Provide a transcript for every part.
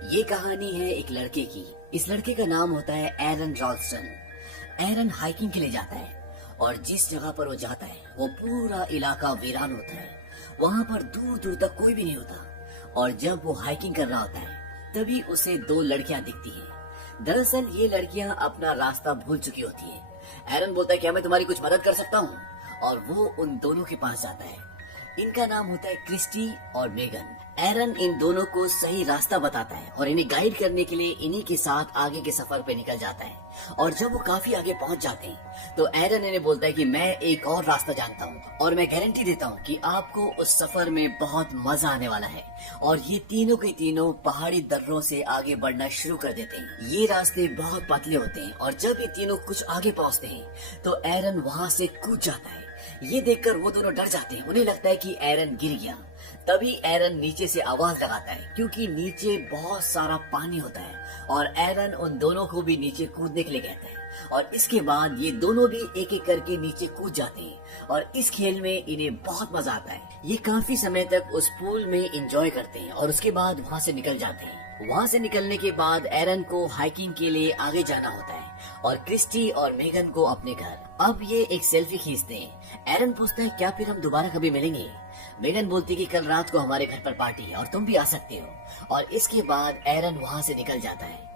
ये कहानी है एक लड़के की। इस लड़के का नाम होता है एरन रॉल्स्टन। एरन हाइकिंग के लिए जाता है और जिस जगह पर वो जाता है वो पूरा इलाका वीरान होता है। वहाँ पर दूर दूर तक कोई भी नहीं होता और जब वो हाइकिंग कर रहा होता है तभी उसे दो लड़कियां दिखती हैं। दरअसल ये लड़कियां अपना रास्ता भूल चुकी होती है। एरन बोलता है क्या मैं तुम्हारी कुछ मदद कर सकता हूँ, और वो उन दोनों के पास जाता है। इनका नाम होता है क्रिस्टी और मेगन। एरन इन दोनों को सही रास्ता बताता है और इन्हें गाइड करने के लिए इन्हीं के साथ आगे के सफर पे निकल जाता है। और जब वो काफी आगे पहुंच जाते हैं तो एरन इन्हें बोलता है कि मैं एक और रास्ता जानता हूँ और मैं गारंटी देता हूँ कि आपको उस सफर में बहुत मजा आने वाला है। और ये तीनों के तीनों पहाड़ी दर्रों से आगे बढ़ना शुरू कर देते हैं। ये रास्ते बहुत पतले होते हैं और जब ये तीनों कुछ आगे पहुँचते हैं तो एरन वहाँ से कूद जाता है। ये देखकर वो दोनों डर जाते हैं। उन्हें लगता है कि एरन गिर गया। तभी एरन नीचे से आवाज लगाता है क्योंकि नीचे बहुत सारा पानी होता है और एरन उन दोनों को भी नीचे कूदने के लिए कहता है। और इसके बाद ये दोनों भी एक एक करके नीचे कूद जाते हैं और इस खेल में इन्हें बहुत मजा आता है। ये काफी समय तक उस पूल में एंजॉय करते हैं और उसके बाद वहाँ से निकल जाते हैं। वहाँ से निकलने के बाद एरन को हाइकिंग के लिए आगे जाना होता है और क्रिस्टी और मेगन को अपने घर। अब ये एक सेल्फी खींचते हैं। एरन पूछता है क्या फिर हम दोबारा कभी मिलेंगे। मेगन बोलती है कि कल रात को हमारे घर पर पार्टी है और तुम भी आ सकते हो। और इसके बाद एरन वहाँ से निकल जाता है।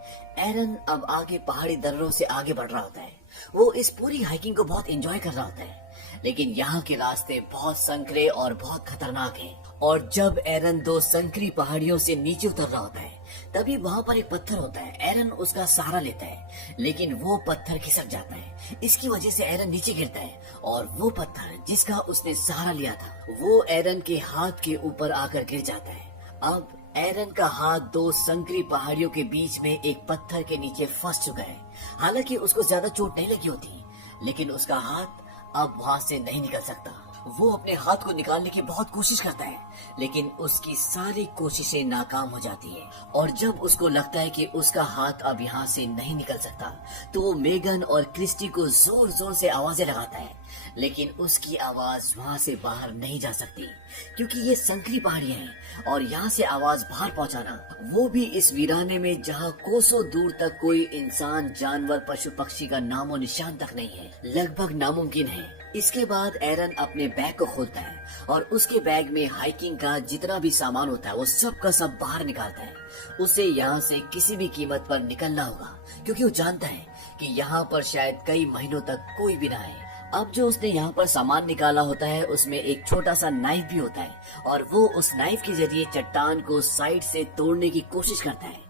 एरन अब आगे पहाड़ी दर्रों से आगे बढ़ रहा होता है। वो इस पूरी हाइकिंग को बहुत एंजॉय कर रहा होता है, लेकिन यहाँ के रास्ते बहुत संकरे और बहुत खतरनाक हैं। और जब एरन दो संकरी पहाड़ियों से नीचे उतर रहा होता है तभी वहाँ पर एक पत्थर होता है। एरन उसका सहारा लेता है लेकिन वो पत्थर खिसक जाता है। इसकी वजह से एरन नीचे गिरता है और वो पत्थर जिसका उसने सहारा लिया था वो एरन के हाथ के ऊपर आकर गिर जाता है। अब एरन का हाथ दो संकरी पहाड़ियों के बीच में एक पत्थर के नीचे फंस चुका है। हालांकि उसको ज्यादा चोट नहीं लगी होती, लेकिन उसका हाथ अब वहाँ से नहीं निकल सकता। वो अपने हाथ को निकालने की बहुत कोशिश करता है, लेकिन उसकी सारी कोशिशें नाकाम हो जाती है। और जब उसको लगता है कि उसका हाथ अब यहाँ से नहीं निकल सकता तो वो मेगन और क्रिस्टी को जोर जोर से आवाजें लगाता है, लेकिन उसकी आवाज वहाँ से बाहर नहीं जा सकती क्योंकि ये संकरी पहाड़ियां हैं और यहाँ से आवाज बाहर पहुँचाना, वो भी इस वीराने में जहाँ कोसों दूर तक कोई इंसान, जानवर, पशु पक्षी का नामो निशान तक नहीं है, लगभग नामुमकिन है। इसके बाद एरन अपने बैग को खोलता है और उसके बैग में हाइकिंग का जितना भी सामान होता है वो सब का सब बाहर निकालता है। उसे यहाँ से किसी भी कीमत पर निकलना होगा क्योंकि वो जानता है कि यहाँ पर शायद कई महीनों तक कोई भी ना आए। अब जो उसने यहाँ पर सामान निकाला होता है उसमें एक छोटा सा नाइफ भी होता है और वो उस नाइफ के जरिए चट्टान को साइड से तोड़ने की कोशिश करता है,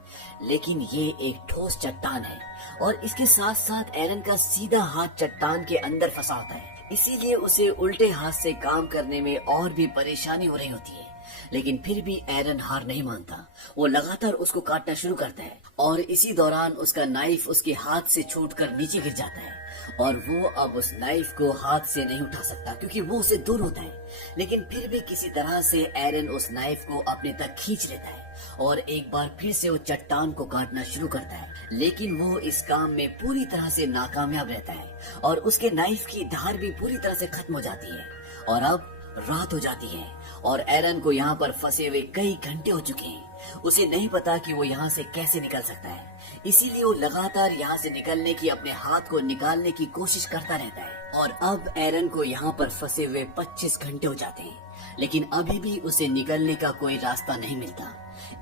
लेकिन ये एक ठोस चट्टान है और इसके साथ साथ एरन का सीधा हाथ चट्टान के अंदर फंसा होता है। इसीलिए उसे उल्टे हाथ से काम करने में और भी परेशानी हो रही होती है, लेकिन फिर भी एरन हार नहीं मानता। वो लगातार उसको काटना शुरू करता है और इसी दौरान उसका नाइफ उसके हाथ से छूटकर नीचे गिर जाता है और वो अब उस नाइफ को हाथ से नहीं उठा सकता क्योंकि वो उससे दूर होता है। लेकिन फिर भी किसी तरह से एरन उस नाइफ को अपने तक खींच लेता है और एक बार फिर से वो चट्टान को काटना शुरू करता है, लेकिन वो इस काम में पूरी तरह से नाकामयाब रहता है और उसके नाइफ की धार भी पूरी तरह से खत्म हो जाती है। और अब रात हो जाती है और एरन को यहाँ पर फंसे हुए कई घंटे हो चुके हैं। उसे नहीं पता कि वो यहाँ से कैसे निकल सकता है, इसीलिए वो लगातार यहाँ से निकलने की, अपने हाथ को निकालने की कोशिश करता रहता है। और अब एरन को यहाँ पर फंसे हुए 25 घंटे हो जाते हैं, लेकिन अभी भी उसे निकलने का कोई रास्ता नहीं मिलता।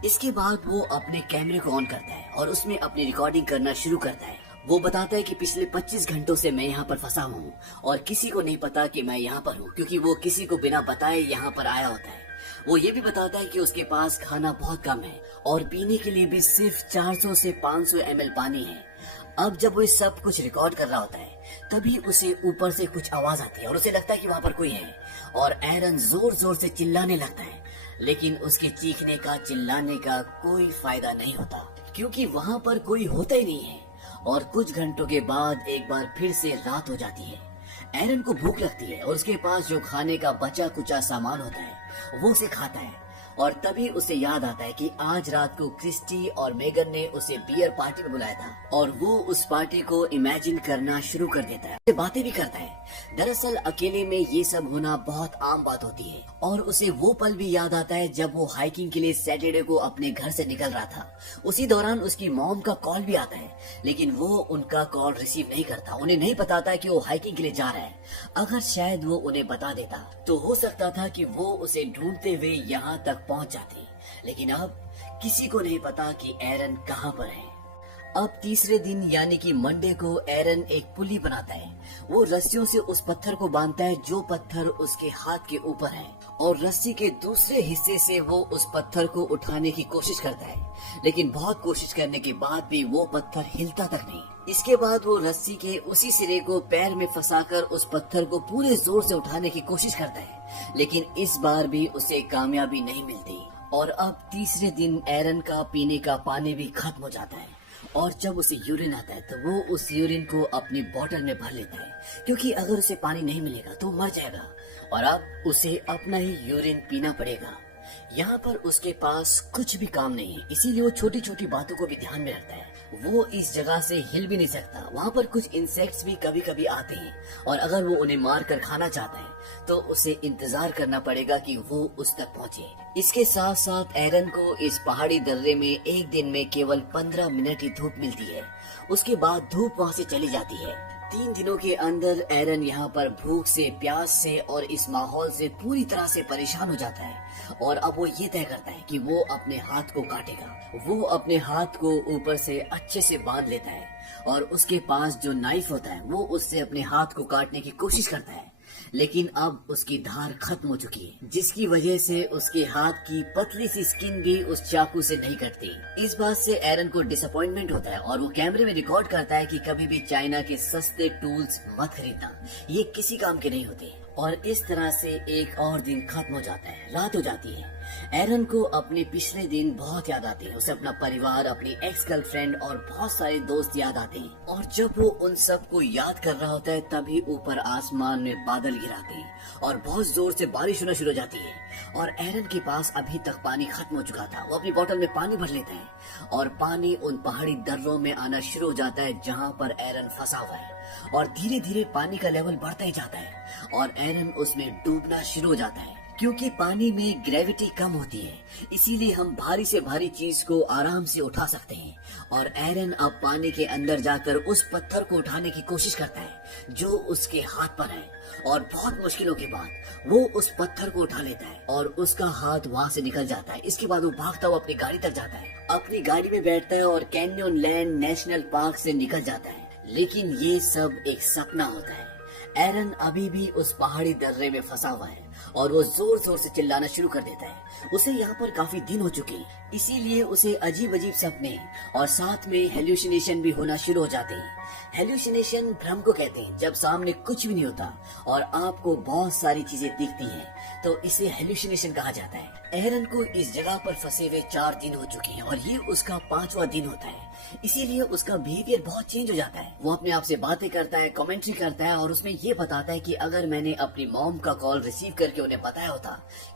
इसके बाद वो अपने कैमरे को ऑन करता है और उसमें अपनी रिकॉर्डिंग करना शुरू करता है। वो बताता है कि पिछले 25 घंटों से मैं यहाँ पर फंसा हूँ और किसी को नहीं पता कि मैं यहाँ पर हूँ क्योंकि वो किसी को बिना बताए यहाँ पर आया होता है। वो ये भी बताता है कि उसके पास खाना बहुत कम है और पीने के लिए भी सिर्फ 400 से 500 ml पानी है। अब जब वो सब कुछ रिकॉर्ड कर रहा होता है तभी उसे ऊपर से कुछ आवाज आती है और उसे लगता है कि वहाँ पर कोई है और एरन जोर जोर से चिल्लाने लगता है, लेकिन उसके चीखने का, चिल्लाने का कोई फायदा नहीं होता क्योंकि वहाँ पर कोई होता ही नहीं है। और कुछ घंटों के बाद एक बार फिर से रात हो जाती है। एरन को भूख लगती है और उसके पास जो खाने का बचा कुचा सामान होता है वो उसे खाता है। और तभी उसे याद आता है कि आज रात को क्रिस्टी और मेगन ने उसे बियर पार्टी में बुलाया था और वो उस पार्टी को इमेजिन करना शुरू कर देता है, बातें भी करता है। दरअसल अकेले में ये सब होना बहुत आम बात होती है और उसे वो पल भी याद आता है जब वो हाइकिंग के लिए सैटरडे को अपने घर से निकल रहा था। उसी दौरान उसकी मॉम का कॉल भी आता है, लेकिन वो उनका कॉल रिसीव नहीं करता। उन्हें नहीं बताता कि वो हाइकिंग के लिए जा रहा है। अगर शायद वो उन्हें बता देता तो हो सकता था कि वो उसे ढूंढते हुए यहाँ तक पहुँच जाते, लेकिन अब किसी को नहीं पता कि एरन कहाँ पर है। अब तीसरे दिन यानी कि मंडे को एरन एक पुली बनाता है। वो रस्सियों से उस पत्थर को बांधता है जो पत्थर उसके हाथ के ऊपर है, और रस्सी के दूसरे हिस्से से वो उस पत्थर को उठाने की कोशिश करता है, लेकिन बहुत कोशिश करने के बाद भी वो पत्थर हिलता तक नहीं। इसके बाद वो रस्सी के उसी सिरे को पैर में फंसाकर उस पत्थर को पूरे जोर से उठाने की कोशिश करता है, लेकिन इस बार भी उसे कामयाबी नहीं मिलती। और अब तीसरे दिन एरन का पीने का पानी भी खत्म हो जाता है, और जब उसे यूरिन आता है तो वो उस यूरिन को अपनी बोतल में भर लेता है, क्योंकि अगर उसे पानी नहीं मिलेगा तो मर जाएगा, और अब उसे अपना ही यूरिन पीना पड़ेगा। यहाँ पर उसके पास कुछ भी काम नहीं है, इसीलिए वो छोटी छोटी बातों को भी ध्यान में रखता है। वो इस जगह से हिल भी नहीं सकता। वहाँ पर कुछ इंसेक्ट्स भी कभी कभी आते हैं, और अगर वो उन्हें मार कर खाना चाहता है तो उसे इंतजार करना पड़ेगा कि वो उस तक पहुँचे। इसके साथ साथ एरन को इस पहाड़ी दर्रे में एक दिन में केवल 15 मिनट ही धूप मिलती है। उसके बाद धूप वहाँ से चली जाती है। 3 दिनों के अंदर एरन यहाँ पर भूख से, प्यास से और इस माहौल से पूरी तरह से परेशान हो जाता है, और अब वो ये तय करता है कि वो अपने हाथ को काटेगा। वो अपने हाथ को ऊपर से अच्छे से बांध लेता है, और उसके पास जो नाइफ होता है वो उससे अपने हाथ को काटने की कोशिश करता है, लेकिन अब उसकी धार खत्म हो चुकी है, जिसकी वजह से उसके हाथ की पतली सी स्किन भी उस चाकू से नहीं कटती। इस बात से एरन को डिसअपॉइंटमेंट होता है, और वो कैमरे में रिकॉर्ड करता है कि कभी भी चाइना के सस्ते टूल्स मत खरीदना, ये किसी काम के नहीं होते। और इस तरह से एक और दिन खत्म हो जाता है। रात हो जाती है। एरन को अपने पिछले दिन बहुत याद आते हैं। उसे अपना परिवार, अपनी एक्स गर्लफ्रेंड और बहुत सारे दोस्त याद आते हैं, और जब वो उन सब को याद कर रहा होता है तभी ऊपर आसमान में बादल गिराते हैं और बहुत जोर से बारिश होना शुरू हो जाती है। और एरन के पास अभी तक पानी खत्म हो चुका था। वो अपनी बोतल में पानी भर लेता है, और पानी उन पहाड़ी दर्रों में आना शुरू हो जाता है जहाँ पर एरन फंसा हुआ है, और धीरे धीरे पानी का लेवल बढ़ता ही जाता है, और एरन उसमें डूबना शुरू हो जाता है। क्योंकि पानी में ग्रेविटी कम होती है, इसीलिए हम भारी से भारी चीज को आराम से उठा सकते हैं। और एरन अब पानी के अंदर जाकर उस पत्थर को उठाने की कोशिश करता है जो उसके हाथ पर है, और बहुत मुश्किलों के बाद वो उस पत्थर को उठा लेता है और उसका हाथ वहाँ से निकल जाता है। इसके बाद वो भागता हुआ अपनी गाड़ी तक जाता है, अपनी गाड़ी में बैठता है और कैन्यन लैंड नेशनल पार्क से निकल जाता है। लेकिन ये सब एक सपना होता है। एरन अभी भी उस पहाड़ी दर्रे में फंसा हुआ है, और वो जोर जोर से चिल्लाना शुरू कर देता है। उसे यहाँ पर काफी दिन हो चुके हैं, इसीलिए उसे अजीब अजीब सपने और साथ में हेल्यूसिनेशन भी होना शुरू हो जाते हैं। हेल्यूसिनेशन भ्रम को कहते हैं, जब सामने कुछ भी नहीं होता और आपको बहुत सारी चीजें दिखती हैं, तो इसे हेल्यूसिनेशन कहा जाता है। एरन को इस जगह पर फंसे हुए 4 दिन हो चुके हैं, और ये उसका 5वां दिन होता है। इसीलिए उसका बिहेवियर बहुत चेंज हो जाता है। वो अपने आप से बातें करता है, कमेंट्री करता है, और उसमें ये बताता है कि अगर मैंने अपनी मॉम का कॉल रिसीव करके उन्हें बताया होता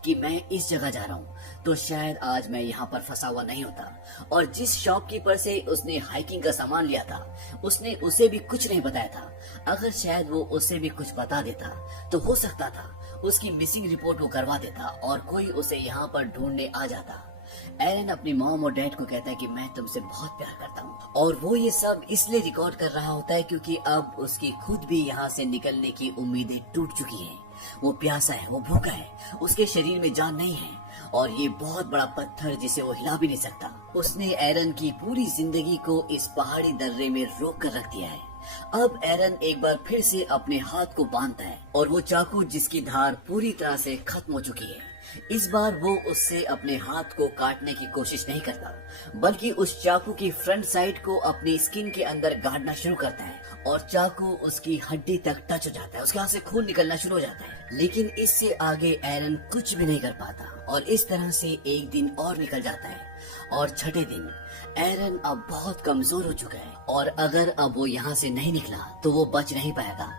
कि मैं इस जगह जा रहा हूँ, तो शायद आज मैं यहाँ पर फंसा हुआ नहीं होता। और जिस शॉपकीपर से उसने हाइकिंग का सामान लिया था, उसने उसे भी कुछ नहीं बताया था। अगर शायद वो उसे भी कुछ बता देता तो हो सकता था उसकी मिसिंग रिपोर्ट वो करवा देता और कोई उसे यहाँ पर ढूंढने आ जाता। एरन अपनी मॉम और डैड को कहता है कि मैं तुमसे बहुत प्यार करता हूँ, और वो ये सब इसलिए रिकॉर्ड कर रहा होता है क्योंकि अब उसकी खुद भी यहाँ से निकलने की उम्मीदें टूट चुकी हैं। वो प्यासा है, वो भूखा है, उसके शरीर में जान नहीं है, और ये बहुत बड़ा पत्थर जिसे वो हिला भी नहीं सकता। उसने एरन की पूरी जिंदगी को इस पहाड़ी दर्रे में रोक कर रख दिया है। अब एरन एक बार फिर से अपने हाथ को बांधता है, और वो चाकू जिसकी धार पूरी तरह से खत्म हो चुकी है, इस बार वो उससे अपने हाथ को काटने की कोशिश नहीं करता, बल्कि उस चाकू की फ्रंट साइड को अपनी स्किन के अंदर गाड़ना शुरू करता है, और चाकू उसकी हड्डी तक टच हो जाता है। उसके हाथ से खून निकलना शुरू हो जाता है, लेकिन इससे आगे एरन कुछ भी नहीं कर पाता, और इस तरह से एक दिन और निकल जाता है। और छठे दिन एरन अब बहुत कमजोर हो चुका है, और अगर अब वो यहाँ से नहीं निकला तो वो बच नहीं पाएगा।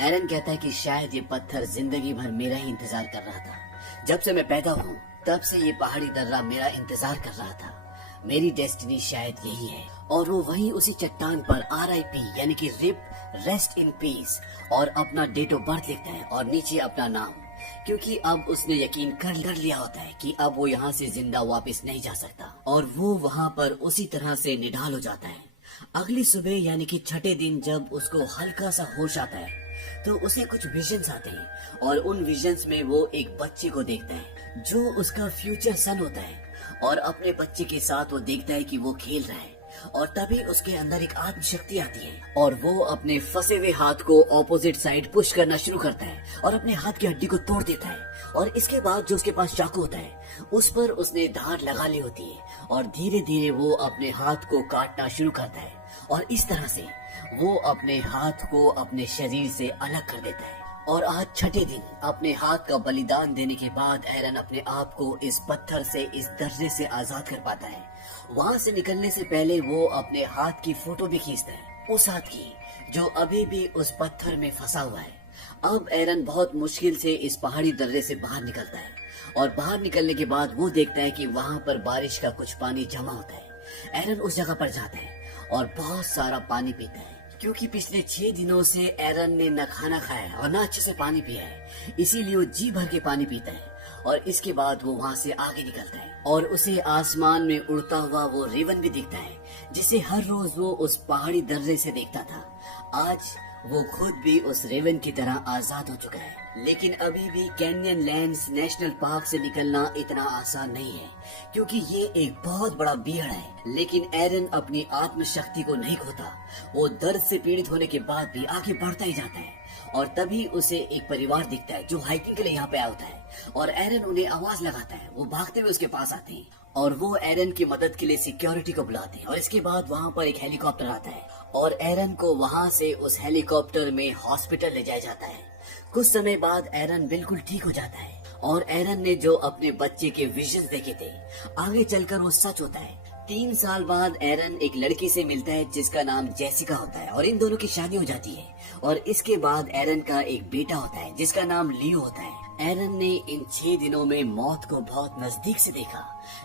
एरन कहता है कि शायद ये पत्थर जिंदगी भर मेरा ही इंतजार कर रहा था। जब से मैं पैदा हूँ तब से ये पहाड़ी दर्रा मेरा इंतजार कर रहा था। मेरी डेस्टिनी शायद यही है। और वो वहीं उसी चट्टान पर RIP यानी कि रिप रेस्ट इन पीस और अपना डेट ऑफ बर्थ लिखता है और नीचे अपना नाम, क्योंकि अब उसने यकीन कर लिया होता है कि अब वो यहाँ से जिंदा वापस नहीं जा सकता। और वो वहाँ पर उसी तरह से निढाल हो जाता है। अगली सुबह यानी कि छठे दिन जब उसको हल्का सा होश आता है तो उसे कुछ विजन्स आते हैं और उन विजन्स में वो एक बच्चे को देखता है जो उसका फ्यूचर सन होता है। और अपने बच्चे के साथ वो देखता है कि वो खेल रहा है और तभी उसके अंदर एक आत्म शक्ति आती है और वो अपने फंसे हुए हाथ को ऑपोजिट साइड पुश करना शुरू करता है और अपने हाथ की हड्डी को तोड़ देता है। और इसके बाद जो उसके पास चाकू होता है उस पर उसने धार लगा ली होती है और धीरे धीरे वो अपने हाथ को काटना शुरू करता है और इस तरह से वो अपने हाथ को अपने शरीर से अलग कर देता है। और आज छठे दिन अपने हाथ का बलिदान देने के बाद एरन अपने आप को इस पत्थर से, इस दर्रे से आजाद कर पाता है। वहाँ से निकलने से पहले वो अपने हाथ की फोटो भी खींचता है, उस हाथ की जो अभी भी उस पत्थर में फंसा हुआ है। अब एरन बहुत मुश्किल से इस पहाड़ी दर्रे से बाहर निकलता है और बाहर निकलने के बाद वो देखता है कि वहाँ पर बारिश का कुछ पानी जमा होता है। एरन उस जगह पर जाता है और बहुत सारा पानी पीता है, क्योंकि पिछले 6 दिनों से एरन ने न खाना खाया है और न अच्छे से पानी पिया है, इसीलिए वो जी भर के पानी पीता है। और इसके बाद वो वहाँ से आगे निकलता है और उसे आसमान में उड़ता हुआ वो रेवन भी दिखता है, जिसे हर रोज वो उस पहाड़ी दर्रे से देखता था। आज वो खुद भी उस रेवन की तरह आजाद हो चुका है। लेकिन अभी भी कैनियन लैंड्स नेशनल पार्क से निकलना इतना आसान नहीं है, क्योंकि ये एक बहुत बड़ा बियड़ है। लेकिन एरन अपनी आत्मशक्ति को नहीं खोता। वो दर्द से पीड़ित होने के बाद भी आगे बढ़ता ही जाता है और तभी उसे एक परिवार दिखता है जो हाइकिंग के लिए यहाँ पे आता है और एरन उन्हें आवाज लगाता है। वो भागते हुए उसके पास आते हैं और वो एरन की मदद के लिए सिक्योरिटी को बुलाते हैं और इसके बाद वहाँ पर एक हेलीकॉप्टर आता है और एरन को वहाँ से उस हेलीकॉप्टर में हॉस्पिटल ले जाया जाता है। कुछ समय बाद एरन बिल्कुल ठीक हो जाता है और एरन ने जो अपने बच्चे के विजन देखे थे आगे चलकर वो सच होता है। 3 साल बाद एरन एक लड़की से मिलता है जिसका नाम जेसिका होता है और इन दोनों की शादी हो जाती है और इसके बाद एरन का एक बेटा होता है जिसका नाम लियो होता है। एरन ने इन 6 दिनों में मौत को बहुत नजदीक से देखा,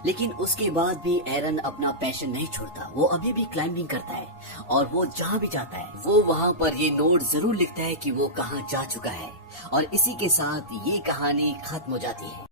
लेकिन उसके बाद भी एरन अपना पैशन नहीं छोड़ता। वो अभी भी क्लाइंबिंग करता है और वो जहाँ भी जाता है वो वहाँ पर ये नोट जरूर लिखता है कि वो कहाँ जा चुका है। और इसी के साथ ये कहानी खत्म हो जाती है।